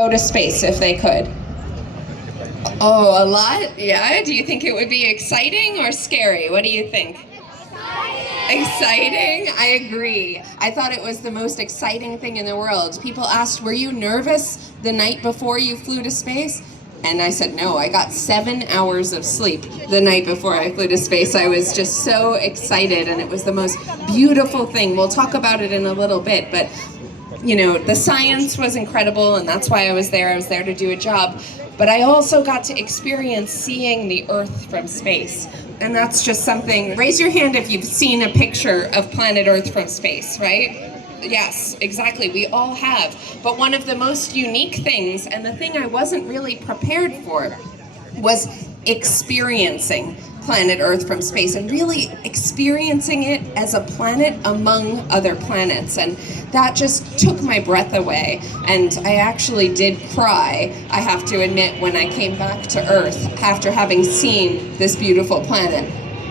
go to space if they could? Oh, a lot? Yeah? Do you think it would be exciting or scary? What do you think? Exciting? I agree. I thought it was the most exciting thing in the world. People asked, were you nervous the night before you flew to space? And I said, no, I got 7 hours of sleep the night before I flew to space. I was just so excited, and it was the most beautiful thing. We'll talk about it in a little bit, but you know, the science was incredible, and that's why I was there. I was there to do a job. But I also got to experience seeing the Earth from space. And that's just something, raise your hand if you've seen a picture of planet Earth from space, right? Yes, exactly, we all have. But one of the most unique things, and the thing I wasn't really prepared for, was experiencing planet Earth from space and really experiencing it as a planet among other planets. And that just took my breath away. And I actually did cry, I have to admit, when I came back to Earth after having seen this beautiful planet.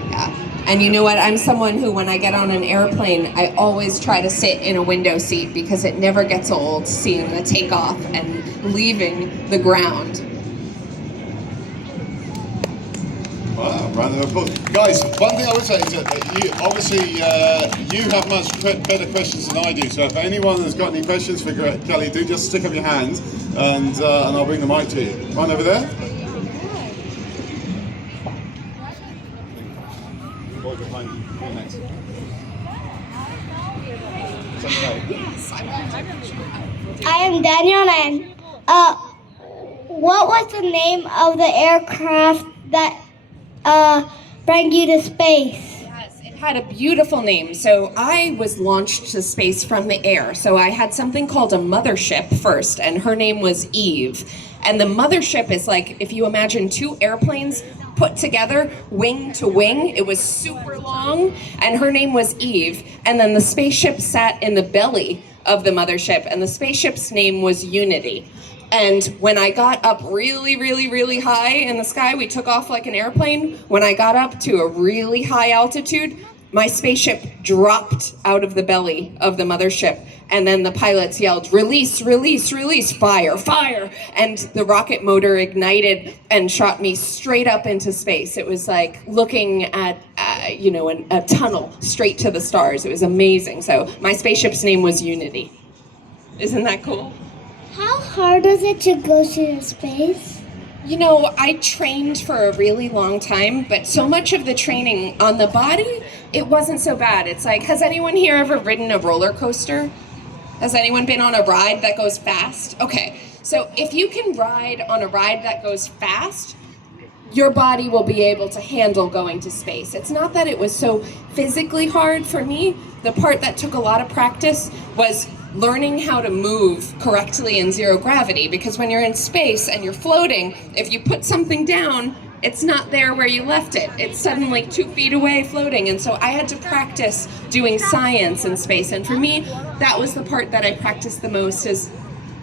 Yeah. And you know what? I'm someone who, when I get on an airplane, I always try to sit in a window seat because it never gets old seeing the takeoff and leaving the ground. Wow, round of applause. Guys, one thing I would say is that you, obviously, you have much better questions than I do, so if anyone has got any questions for Kelly, do just stick up your hand and I'll bring the mic to you. One over there. Boy behind you. Go next. I am Daniel, and what was the name of the aircraft that bring you to space? Yes, it had a beautiful name. So I was launched to space from the air. So I had something called a mothership first, and her name was Eve. And the mothership is like, if you imagine 2 airplanes put together, wing to wing. It was super long, and her name was Eve. And then the spaceship sat in the belly of the mothership, and the spaceship's name was Unity. And when I got up really, really, really high in the sky, we took off like an airplane. When I got up to a really high altitude, my spaceship dropped out of the belly of the mothership. And then the pilots yelled, release, release, release, fire, fire. And the rocket motor ignited and shot me straight up into space. It was like looking at, a tunnel straight to the stars. It was amazing. So my spaceship's name was Unity. Isn't that cool? How hard is it to go to space? You know, I trained for a really long time, but so much of the training on the body, it wasn't so bad. It's like, has anyone here ever ridden a roller coaster? Has anyone been on a ride that goes fast? Okay, so if you can ride on a ride that goes fast, your body will be able to handle going to space. It's not that it was so physically hard for me. The part that took a lot of practice was learning how to move correctly in zero gravity, because when you're in space and you're floating, if you put something down, it's not there where you left it. It's suddenly 2 feet away floating. And so I had to practice doing science in space. And for me, that was the part that I practiced the most, is,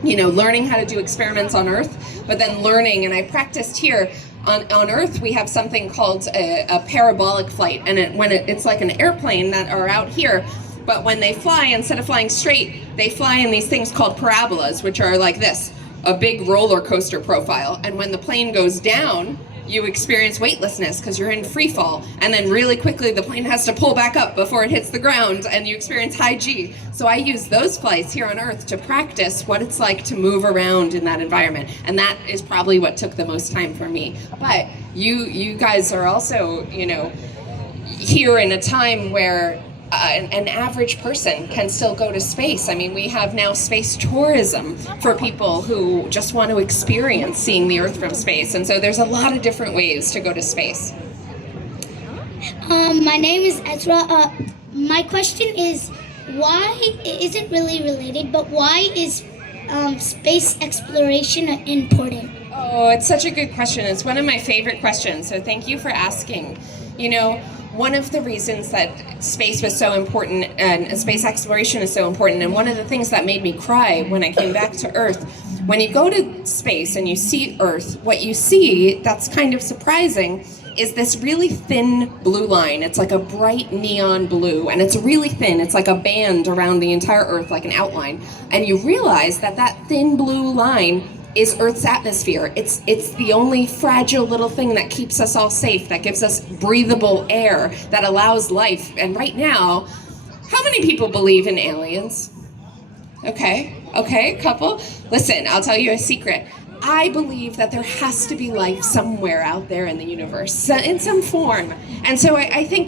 learning how to do experiments on Earth, but then learning, and I practiced here. On Earth, we have something called a parabolic flight, and it's like an airplane that are out here, but when they fly, instead of flying straight, they fly in these things called parabolas, which are like this, a big roller coaster profile. And when the plane goes down, you experience weightlessness because you're in free fall, and then really quickly the plane has to pull back up before it hits the ground, and you experience high G. So I use those flights here on Earth to practice what it's like to move around in that environment, and that is probably what took the most time for me. But you guys are also, here in a time where an average person can still go to space. I mean, we have now space tourism for people who just want to experience seeing the Earth from space. And so there's a lot of different ways to go to space. My name is Ezra. My question is, why, it isn't really related, but why is space exploration important? Oh, it's such a good question. It's one of my favorite questions, so thank you for asking. One of the reasons that space was so important and space exploration is so important, and one of the things that made me cry when I came back to Earth, when you go to space and you see Earth, what you see that's kind of surprising is this really thin blue line. It's like a bright neon blue, and it's really thin. It's like a band around the entire Earth, like an outline. And you realize that that thin blue line is Earth's atmosphere. It's the only fragile little thing that keeps us all safe, that gives us breathable air, that allows life. And right now, how many people believe in aliens? Okay, a couple. Listen, I'll tell you a secret. I believe that there has to be life somewhere out there in the universe, in some form. And so I think